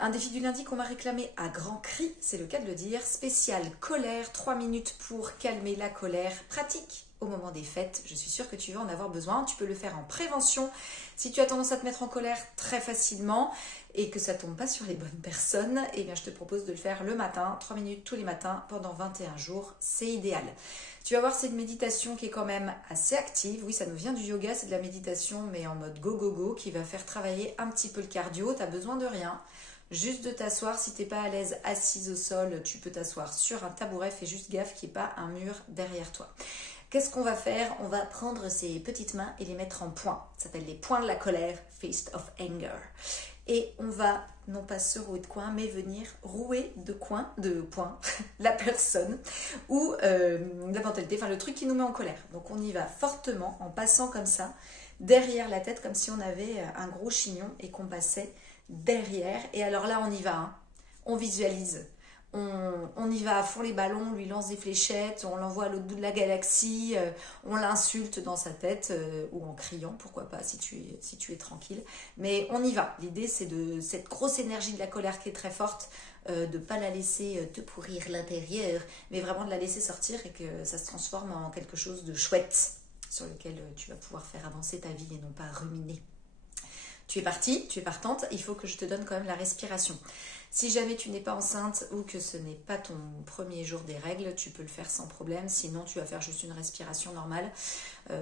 Un défi du lundi qu'on m'a réclamé à grands cris, c'est le cas de le dire, spécial colère, 3 minutes pour calmer la colère, pratique au moment des fêtes. Je suis sûre que tu vas en avoir besoin. Tu peux le faire en prévention si tu as tendance à te mettre en colère très facilement et que ça ne tombe pas sur les bonnes personnes. Eh bien, je te propose de le faire le matin, 3 minutes tous les matins pendant 21 jours. C'est idéal. Tu vas voir, c'est une méditation qui est quand même assez active. Oui, ça nous vient du yoga, c'est de la méditation, mais en mode go, go, go, qui va faire travailler un petit peu le cardio. Tu n'as besoin de rien. Juste de t'asseoir, si tu n'es pas à l'aise assise au sol, tu peux t'asseoir sur un tabouret, fais juste gaffe qu'il n'y ait pas un mur derrière toi. Qu'est-ce qu'on va faire? On va prendre ces petites mains et les mettre en points. Ça s'appelle les points de la colère, Fist of Anger. Et on va, non pas se rouer de coin, mais venir rouer de poing la personne ou la mentalité, enfin le truc qui nous met en colère. Donc on y va fortement en passant comme ça, derrière la tête, comme si on avait un gros chignon et qu'on passait derrière. Et alors là, on y va, hein. On visualise. On y va à fond les ballons, on lui lance des fléchettes, on l'envoie à l'autre bout de la galaxie, on l'insulte dans sa tête ou en criant, pourquoi pas si tu es tranquille. Mais on y va. L'idée, c'est de cette grosse énergie de la colère qui est très forte, de ne pas la laisser te pourrir l'intérieur, mais vraiment de la laisser sortir et que ça se transforme en quelque chose de chouette sur lequel tu vas pouvoir faire avancer ta vie et non pas ruminer. Tu es partie, tu es partante, il faut que je te donne quand même la respiration. Si jamais tu n'es pas enceinte ou que ce n'est pas ton premier jour des règles, tu peux le faire sans problème. Sinon, tu vas faire juste une respiration normale.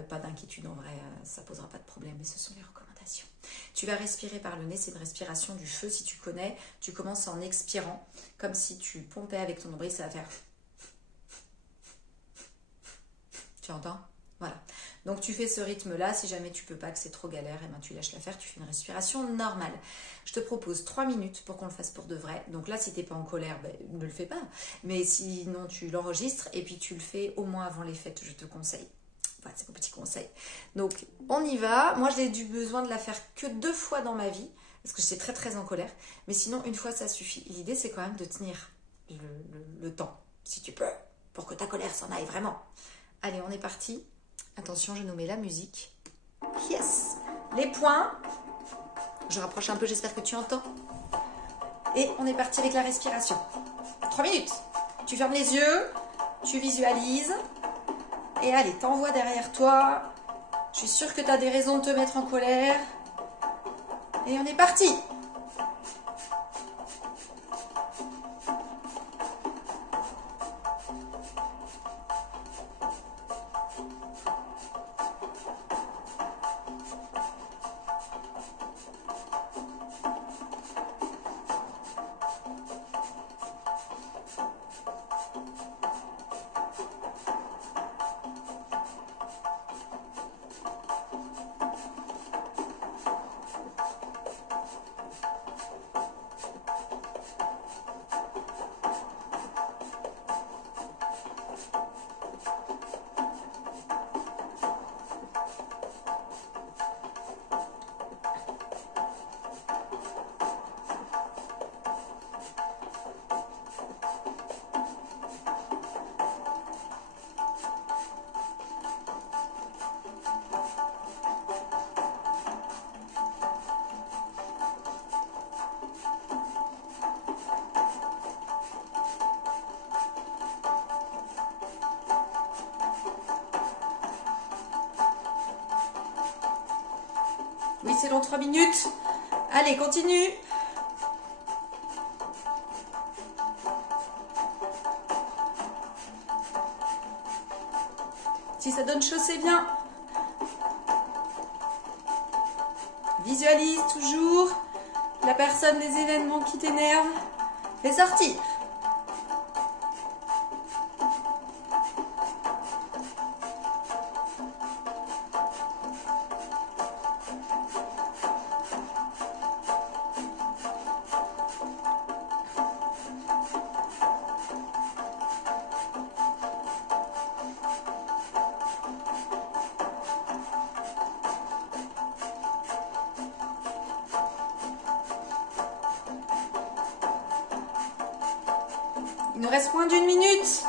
Pas d'inquiétude, en vrai, ça ne posera pas de problème, mais ce sont les recommandations. Tu vas respirer par le nez, c'est une respiration du feu si tu connais. Tu commences en expirant, comme si tu pompais avec ton nombril, ça va faire... Tu entends? Voilà. Donc tu fais ce rythme-là, si jamais tu peux pas, que c'est trop galère, et ben tu lâches l'affaire, tu fais une respiration normale. Je te propose 3 minutes pour qu'on le fasse pour de vrai. Donc là, si tu n'es pas en colère, ben, ne le fais pas. Mais sinon, tu l'enregistres et puis tu le fais au moins avant les fêtes, je te conseille. Voilà, c'est mon petit conseil. Donc on y va. Moi, j'ai eu besoin de la faire que 2 fois dans ma vie, parce que j'étais très très en colère. Mais sinon, une fois, ça suffit. L'idée, c'est quand même de tenir le temps, si tu peux, pour que ta colère s'en aille vraiment. Allez, on est parti. Attention, je nous mets la musique. Yes! Les points. Je rapproche un peu, j'espère que tu entends. Et on est parti avec la respiration. 3 minutes. Tu fermes les yeux, tu visualises. Et allez, t'envoies derrière toi. Je suis sûre que tu as des raisons de te mettre en colère. Et on est parti! Oui, c'est long, 3 minutes. Allez, continue. Si ça donne chaud, c'est bien. Visualise toujours la personne, des événements qui t'énervent. Fais sortir. Il nous reste moins d'1 minute.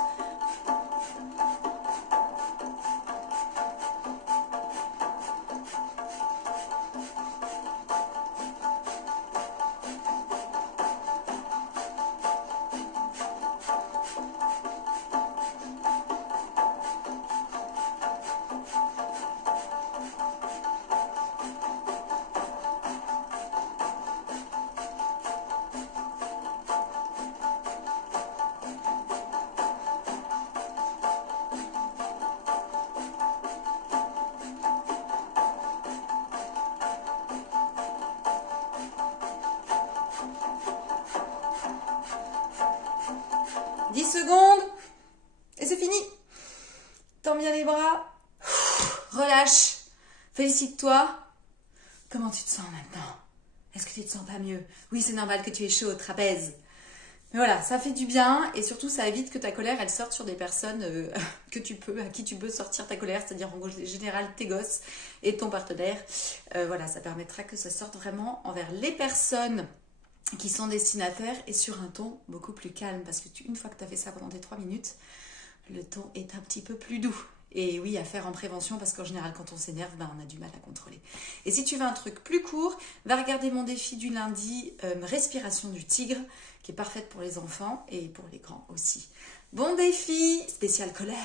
10 secondes. Et c'est fini. Tends bien les bras. Relâche. Félicite-toi. Comment tu te sens maintenant? Est-ce que tu te sens pas mieux? Oui, c'est normal que tu aies chaud au trapèze. Mais voilà, ça fait du bien et surtout ça évite que ta colère elle sorte sur des personnes à qui tu peux sortir ta colère, c'est-à-dire en général tes gosses et ton partenaire. Voilà, ça permettra que ça sorte vraiment envers les personnes qui sont destinataires et sur un ton beaucoup plus calme parce que une fois que tu as fait ça pendant tes 3 minutes, le ton est un petit peu plus doux. Et oui, à faire en prévention parce qu'en général, quand on s'énerve, on a du mal à contrôler. Et si tu veux un truc plus court, va regarder mon défi du lundi, respiration du tigre, qui est parfaite pour les enfants et pour les grands aussi. Bon défi, spécial colère.